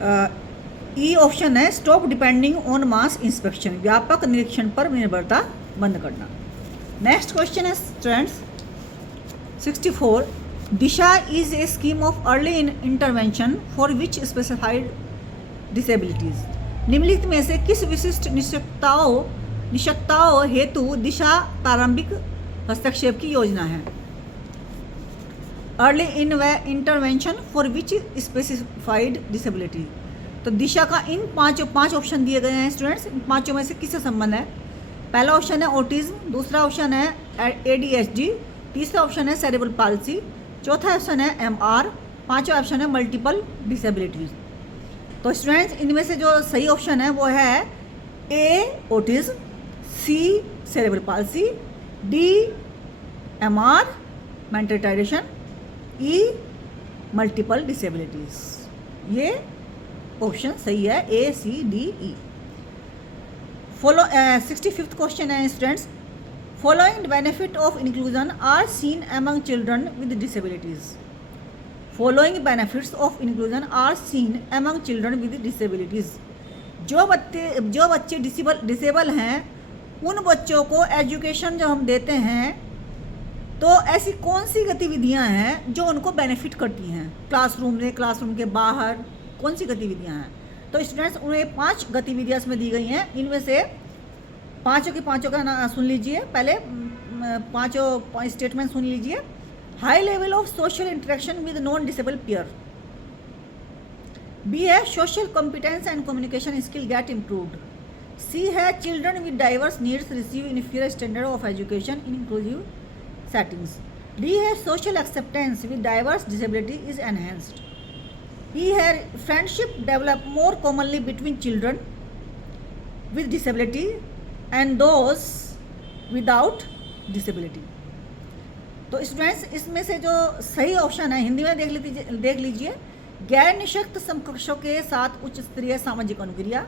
E option है stop depending on mass inspection, व्यापक निरीक्षण पर निर्भरता बंद करना। नेक्स्ट क्वेश्चन है students 64, Disha is a scheme of early intervention for which specified disabilities. निम्नलिखित में से किस विशिष्ट निश्चितताओं हेतु दिशा प्रारंभिक हस्तक्षेप की योजना है। Early intervention for which specified disability. तो दिशा का इन पांच ऑप्शन दिए गए हैं स्टूडेंट्स, इन पांचों में से किससे संबंध है। पहला ऑप्शन है ऑटिज्म, दूसरा ऑप्शन है ADHD, तीसरा ऑप्शन है सेरेब्रल पाल्सी, चौथा ऑप्शन है MR, पांचवा ऑप्शन है मल्टीपल डिसेबिलिटीज। तो स्टूडेंट्स इनमें से जो सही ऑप्शन है वो है A autism, C cerebral palsy, D MR mental retardation, E multiple disabilities. ये ऑप्शन सही है ACDE। फॉलो 65th क्वेश्चन है students, following benefit of inclusion are seen among children with disabilities. Following benefits of inclusion are seen among children with disabilities. जो बच्चे disable हैं उन बच्चों को एजुकेशन जब हम देते हैं तो ऐसी कौन सी गतिविधियां हैं जो उनको बेनिफिट करती हैं, क्लासरूम में, क्लासरूम के बाहर कौन सी गतिविधियां हैं। तो स्टूडेंट्स उन्हें 5 गतिविधियां इसमें दी गई हैं, इनमें से पांचों का नाम सुन लीजिए। पहले पांचों स्टेटमेंट सुन लीजिए। High level of social interaction with non disable peer. B है social competence and communication skill get improved. C है children with diverse needs receive inferior standard of education in inclusive settings. D है social acceptance with diverse disability is enhanced. E है friendship develop more commonly between children with disability and those without disability. तो students इसमें से जो सही option है हिंदी में देख लीजिए, गैर निशक्त समकक्षों के साथ उच्च स्तरीय सामाजिक अनुक्रिया।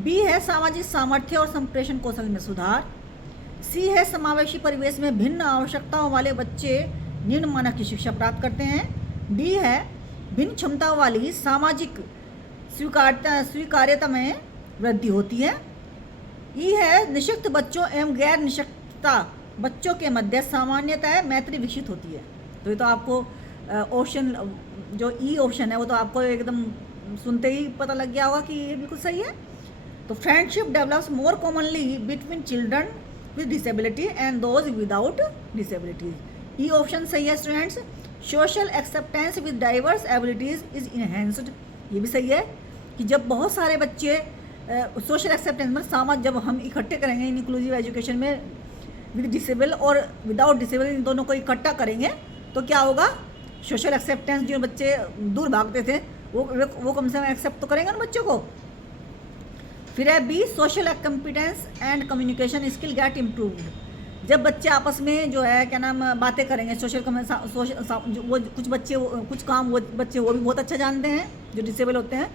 बी है सामाजिक सामर्थ्य और संप्रेषण कौशल में सुधार। सी है समावेशी परिवेश में भिन्न आवश्यकताओं वाले बच्चे निम्न मानक की शिक्षा प्राप्त करते हैं। डी है भिन्न क्षमता वाली सामाजिक स्वीकार्यता में वृद्धि होती है। ई है निशक्त बच्चों एवं गैर निशक्तता बच्चों के मध्य सामान्यतः मैत्री विकसित होती है। तो ये तो आपको ऑप्शन जो ई ऑप्शन है वो तो आपको एकदम सुनते ही पता लग गया होगा कि ये बिल्कुल सही है। तो friendship develops more commonly between children with disability and those without disability. E option सही है students. Social acceptance with diverse abilities is enhanced, ये भी सही है कि जब बहुत सारे बच्चे सोशल एक्सेप्टेंस में समाज जब हम इकट्ठे करेंगे इंक्लूसिव एजुकेशन में विद डिसेबल और विदाउट डिसेबल इन दोनों को इकट्ठा करेंगे तो क्या होगा, सोशल एक्सेप्टेंस जो बच्चे दूर भागते थे वो कम से कम एक्सेप्ट तो करेंगे ना बच्चों को। फिर है B social competence and communication skill get improved. जब बच्चे आपस में जो है क्या नाम बातें करेंगे वो कुछ काम वो बच्चे वो भी बहुत अच्छा जानते हैं जो डिसेबल होते हैं,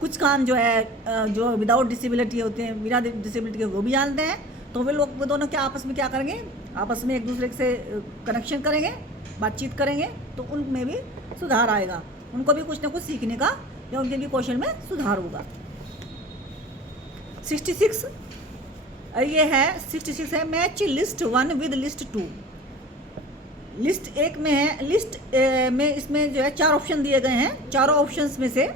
कुछ काम जो है जो विदाउट डिसेबिलिटी होते हैं बिना डिसेबिलिटी के वो भी जानते हैं। तो वो दोनों क्या आपस में क्या करेंगे, आपस में एक दूसरे से कनेक्शन करेंगे, बातचीत करेंगे तो उनमें भी सुधार आएगा, उनको भी कुछ ना कुछ सीखने का या उनके भी कौशल में सुधार होगा। 66 ये है 66 है match list 1 with list 2। List 1 में है, लिस्ट में इसमें जो है 4 ऑप्शन दिए गए हैं। चारों ऑप्शंस में से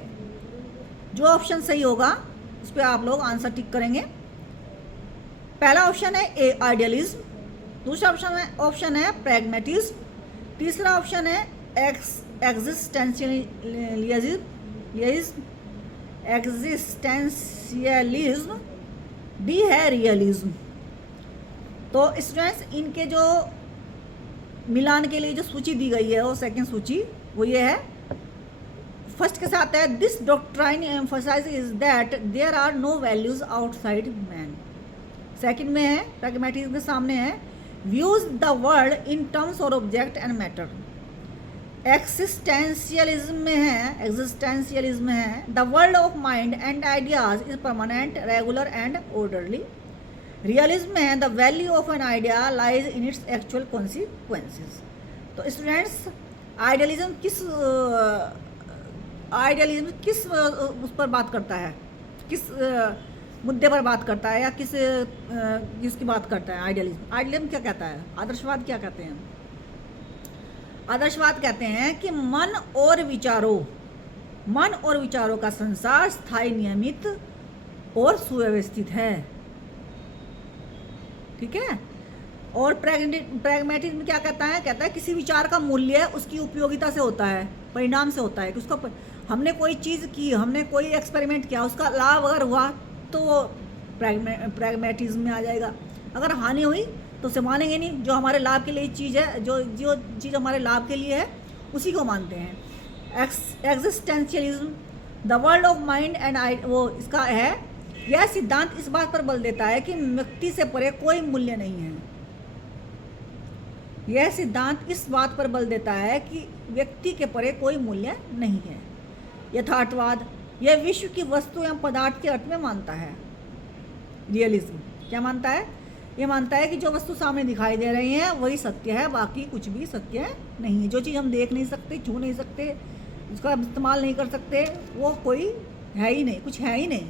जो ऑप्शन सही होगा उस पर आप लोग आंसर टिक करेंगे। पहला ऑप्शन है ए आइडियलिज्म, दूसरा ऑप्शन है प्रैग्मेटिज्म, तीसरा ऑप्शन है एग्जिस्टेंशियलिज्म, डी है रियलिज्म। तो स्टूडेंट्स इनके जो मिलान के लिए जो सूची दी गई है वो सेकंड सूची वो ये है। फर्स्ट के साथ है this doctrine emphasize is that there are no values outside man. Second में है प्रैग्मेटिज्म के सामने है views the world in terms और ऑब्जेक्ट एंड मैटर। एक्सिस्टेंशियलिज्म में है the world of mind and ideas is permanent regular and orderly. Realism में है the value of an idea lies in its actual consequences. तो students idealism किस idealism किस उस पर बात करता है, किस मुद्दे पर बात करता है, या किसकी बात करता है आइडियलिज्म? आइडियलिज्म क्या कहता है? आदर्शवाद क्या कहते हैं? आदर्शवाद कहते हैं कि मन और विचारों का संसार स्थायी, नियमित और सुव्यवस्थित है। ठीक है। और प्रैग्मेटिज्म क्या कहता है? कहता है किसी विचार का मूल्य उसकी उपयोगिता से होता है, परिणाम से होता है कि उसका हमने कोई चीज़ की, हमने कोई एक्सपेरिमेंट किया, उसका लाभ अगर हुआ तो वो प्रैग्मेटिज्म में आ जाएगा। अगर हानि हुई तो उसे मानेंगे नहीं। जो हमारे लाभ के लिए चीज़ है, जो चीज़ हमारे लाभ के लिए है, उसी को मानते हैं। Existentialism, the world of mind and वो इसका है, यह सिद्धांत इस बात पर बल देता है कि व्यक्ति से परे कोई मूल्य नहीं है। यह सिद्धांत इस बात पर बल देता है कि व्यक्ति के परे कोई मूल्य नहीं है। यथार्थवाद, यह विश्व की वस्तु एवं पदार्थ के अर्थ में मानता है। रियलिज्म क्या मानता है? ये मानता है कि जो वस्तु सामने दिखाई दे रही है वही सत्य है, बाकी कुछ भी सत्य नहीं है। जो चीज़ हम देख नहीं सकते, छू नहीं सकते, उसका इस्तेमाल नहीं कर सकते, वो कोई है ही नहीं, कुछ है ही नहीं।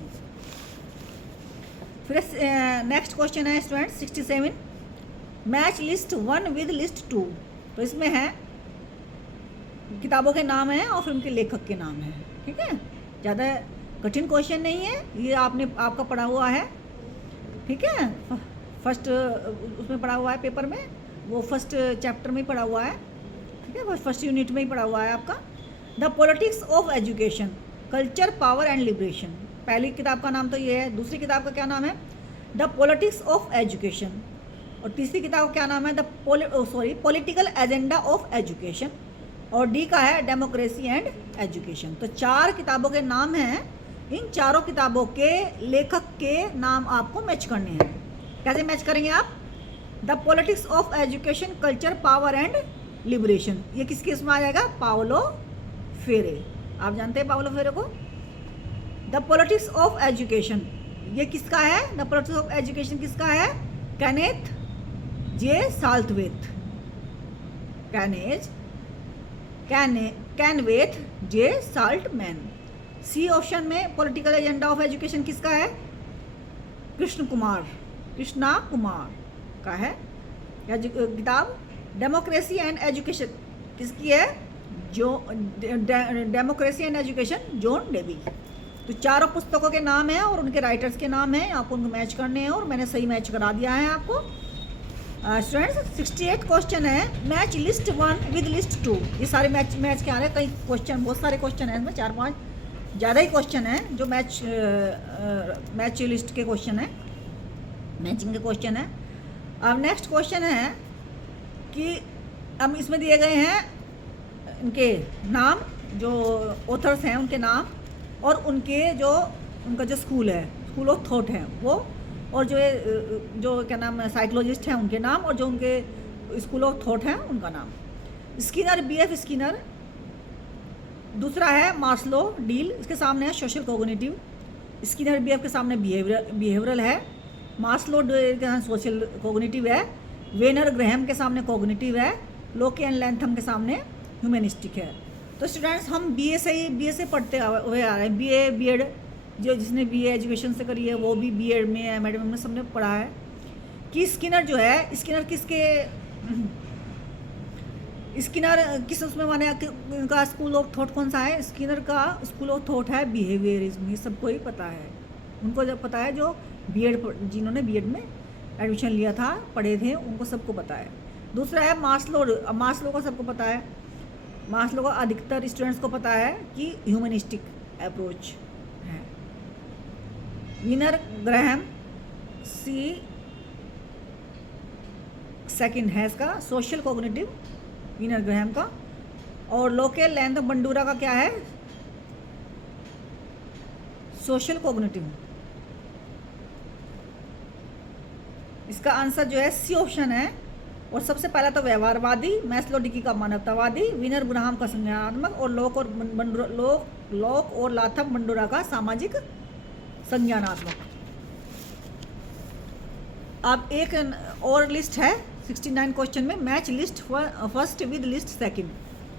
फिर नेक्स्ट क्वेश्चन है student 67, match list 1 with list 2। तो इसमें है किताबों के नाम हैं और फिर उनके लेखक के नाम हैं। ठीक है, ज़्यादा कठिन क्वेश्चन नहीं है ये, आपका पढ़ा हुआ है। ठीक है, फर्स्ट उसमें पढ़ा हुआ है पेपर में, वो फर्स्ट चैप्टर में ही पढ़ा हुआ है। ठीक है, फर्स्ट यूनिट में ही पढ़ा हुआ है आपका। The politics of education, culture, power and liberation. पहली किताब का नाम तो ये है। दूसरी किताब का क्या नाम है? The politics of education. और तीसरी किताब का क्या नाम है? Political agenda of education. और डी का है डेमोक्रेसी एंड एजुकेशन। तो 4 किताबों के नाम हैं। इन चारों किताबों के लेखक के नाम आपको मैच करने हैं। कैसे मैच करेंगे आप? The politics of education, culture, power and liberation, ये किसके इसमें आ जाएगा? पाओलो फेरे। आप जानते हैं पाओलो फेरे को। द पॉलिटिक्स ऑफ एजुकेशन ये किसका है? द पॉलिटिक्स ऑफ एजुकेशन किसका है? केनेथ जे साल्टवेथ। कैनवेथ जे साल्टमैन। सी ऑप्शन में पॉलिटिकल एजेंडा ऑफ एजुकेशन किसका है? कृष्णा कुमार का है। किताब डेमोक्रेसी एंड एजुकेशन किसकी है? Democracy and education, John Dewey. तो चारों पुस्तकों के नाम हैं और उनके राइटर्स के नाम हैं, आपको उनको मैच करने हैं और मैंने सही मैच करा दिया है आपको। स्टूडेंट्स 68 क्वेश्चन है, मैच लिस्ट 1 विद लिस्ट 2। ये सारे मैच के आ रहे हैं। कई क्वेश्चन, बहुत सारे क्वेश्चन हैं इसमें, 4-5 ज़्यादा ही क्वेश्चन हैं जो मैच लिस्ट के क्वेश्चन हैं, मैचिंग के क्वेश्चन है। अब नेक्स्ट क्वेश्चन है कि अब इसमें दिए गए हैं इनके नाम, जो ऑथर्स हैं उनके नाम, और उनका जो स्कूल है, स्कूल ऑफ थॉट है वो, और जो क्या नाम है, साइकोलॉजिस्ट हैं उनके नाम, और जो उनके स्कूल ऑफ थॉट है उनका नाम। Skinner, BF Skinner. दूसरा है मास्लो डील, इसके सामने है सोशल कॉग्निटिव। स्किनर BF के सामने बिहेवियरल है। मास्लो के सोशल कॉग्निटिव है। वेनर ग्रैहम के सामने कॉग्निटिव है। लोके एंड लैंथम के सामने ह्यूमनिस्टिक है। तो स्टूडेंट्स हम BA से पढ़ते हुए आ रहे हैं। BA B.Ed, जिसने BA एजुकेशन से करी है वो भी B.Ed में है, मैडम ने सबने पढ़ा है कि स्किनर जो है, स्किनर किस उसमें माने उनका स्कूल ऑफ थॉट कौन सा है? स्किनर का स्कूल ऑफ थॉट है बिहेवियरिज्म। ये सबको ही पता है, उनको जब पता है जो जिन्होंने B.Ed में एडमिशन लिया था, पढ़े थे, उनको सबको पता है। दूसरा है मास्लो का सबको पता है। मास्लो का अधिकतर स्टूडेंट्स को पता है कि ह्यूमनिस्टिक अप्रोच है। विनर ग्रैहम सेकंड है इसका सोशल कॉग्निटिव, विनर ग्रैहम का। और लोके लैंथ बंडूरा का क्या है? Social cognitive. इसका आंसर जो है सी ऑप्शन है। और सबसे पहला तो व्यवहारवादी, मैस्लो डिकी का मानवतावादी, विनर ग्राहम का संज्ञानात्मक, और लोक और लाथम बंडूरा का सामाजिक संज्ञानात्मक। अब एक और लिस्ट है 69 क्वेश्चन में, match list first with list second.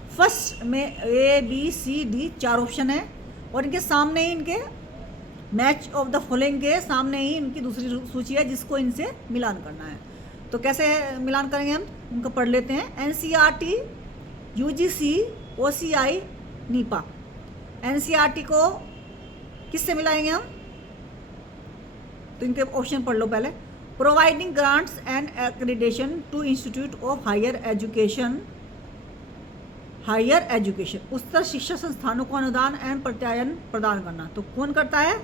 First में ABCD 4 ऑप्शन है और इनके सामने ही इनके मैच ऑफ द फॉलोइंग के सामने ही इनकी दूसरी सूची है जिसको इनसे मिलान करना है। तो कैसे मिलान करेंगे हम, उनको पढ़ लेते हैं। NCERT, UGC, OCI, Nipah. NCERT को किससे मिलाएंगे हम, तो इनके ऑप्शन पढ़ लो पहले। Providing grants and accreditation to institute of higher education, उच्चतर शिक्षा संस्थानों को अनुदान एवं प्रत्यायन प्रदान करना। तो कौन करता है,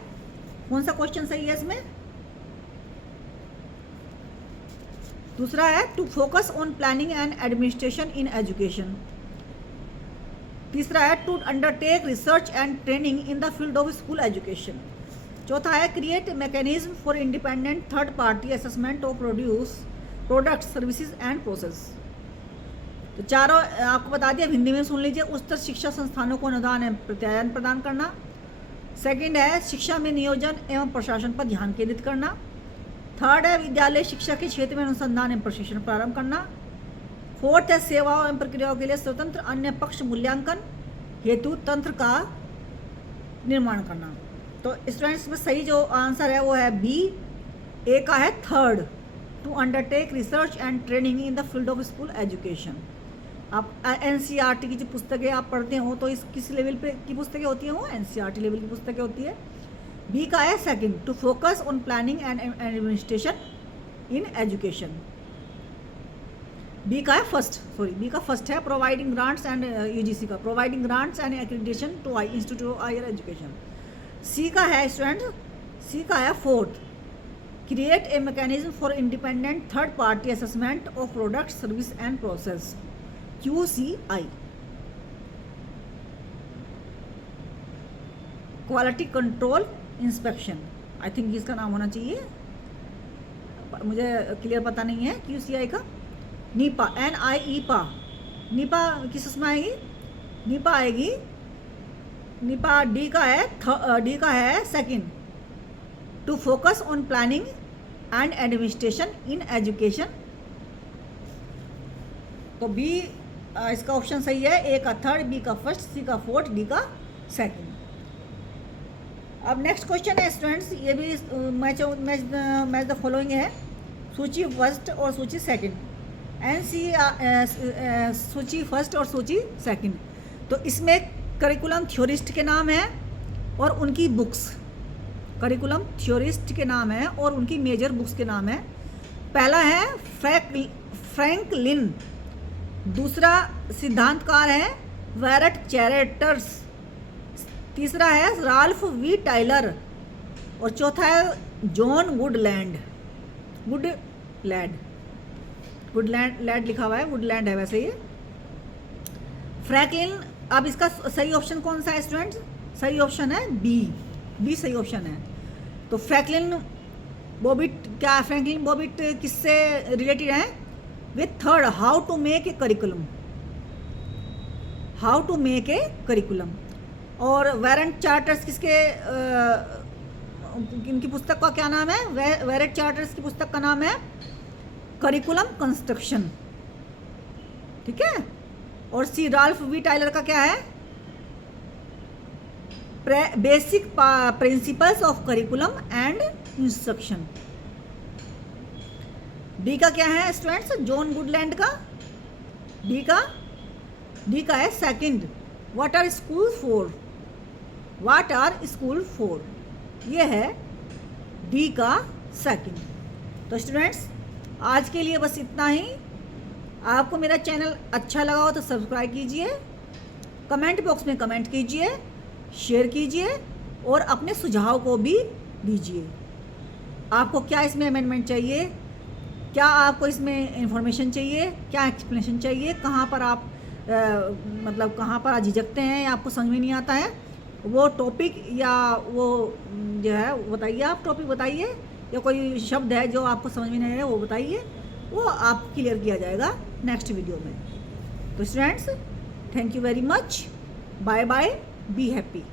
कौन सा क्वेश्चन सही है इसमें? दूसरा है to focus on planning and administration in education. तीसरा है to undertake research and training in the field of school education. चौथा है create mechanism for independent third party assessment of product services and process. तो चारों आपको बता दिया, हिंदी में सुन लीजिए। उच्चतर शिक्षा संस्थानों को अनुदान एवं प्रत्यायन प्रदान करना। सेकंड है शिक्षा में नियोजन एवं प्रशासन पर ध्यान केंद्रित करना। थर्ड है विद्यालय शिक्षा के क्षेत्र में अनुसंधान एवं प्रशिक्षण प्रारंभ करना। फोर्थ है सेवाओं एवं प्रक्रियाओं के लिए स्वतंत्र अन्य पक्ष मूल्यांकन हेतु तंत्र का निर्माण करना। तो स्टूडेंट्स में सही जो आंसर है वो है बी, ए का है third, to undertake research and training in the field of school education. आप NCERT की जो पुस्तकें आप पढ़ते हो तो इस किस लेवल पे की पुस्तकें होती हैं, वो NCERT लेवल की पुस्तकें होती है। बी का है second, to focus on planning and administration in education. B का है फर्स्ट, बी का फर्स्ट है प्रोवाइडिंग ग्रांट्स एंड UGC का providing grants and accreditation to institute of higher education. C का है स्टूडेंट, सी का है fourth, create a mechanism for independent third party assessment of product service and process, QCI। Quality control inspection, I think इसका नाम होना चाहिए, मुझे clear पता नहीं है QCI का। नीपा, NIEPA, नीपा किस उसमें आएगी, नीपा आएगी, नीपा डी का है second, to focus on planning and administration in education. तो बी इसका ऑप्शन सही है, ए का थर्ड, बी का फर्स्ट, सी का फोर्थ, डी का सेकंड। अब नेक्स्ट क्वेश्चन है स्टूडेंट्स, ये भी मैच द फॉलोइंग है, सूची फर्स्ट और सूची सेकंड। सूची फर्स्ट और सूची सेकंड। तो इसमें करिकुलम थ्योरिस्ट के नाम है और उनकी बुक्स, करिकुलम थ्योरिस्ट के नाम है और उनकी मेजर बुक्स के नाम है। पहला है फ्रैंकलिन, दूसरा सिद्धांतकार है वैरट चैरेटर्स, तीसरा है राल्फ वी टाइलर और चौथा है जॉन वुडलैंड लिखा हुआ है, वुडलैंड है वैसे ये। फ्रैंकलिन, अब इसका सही ऑप्शन कौन सा है स्टूडेंट्स? सही ऑप्शन है बी सही ऑप्शन है। तो फ्रैंकलिन बॉबिट किससे रिलेटेड है? With third, how to make a curriculum. और वेरेंट चार्टर्स किसके इनकी पुस्तक का क्या नाम है? वेरेंट चार्टर्स की पुस्तक का नाम है करिकुलम कंस्ट्रक्शन, ठीक है। और सी राल्फ वी टाइलर का क्या है? Basic principles of curriculum and instruction. D का क्या है स्टूडेंट्स? जॉन वुडलैंड का। डी का है second, what are schools for, ये है डी का सेकंड। तो स्टूडेंट्स आज के लिए बस इतना ही। आपको मेरा चैनल अच्छा लगा हो तो सब्सक्राइब कीजिए, कमेंट बॉक्स में कमेंट कीजिए, शेयर कीजिए और अपने सुझाव को भी दीजिए। आपको क्या इसमें अमेंडमेंट चाहिए, क्या आपको इसमें इंफॉर्मेशन चाहिए, क्या एक्सप्लेनेशन चाहिए, कहाँ पर आप कहाँ पर आप झिझकते हैं या आपको समझ में नहीं आता है, वो टॉपिक या वो जो है बताइए, आप टॉपिक बताइए या कोई शब्द है जो आपको समझ में नहीं आया वो बताइए, वो आप क्लियर किया जाएगा नेक्स्ट वीडियो में। तो students thank you very much, bye bye, be happy.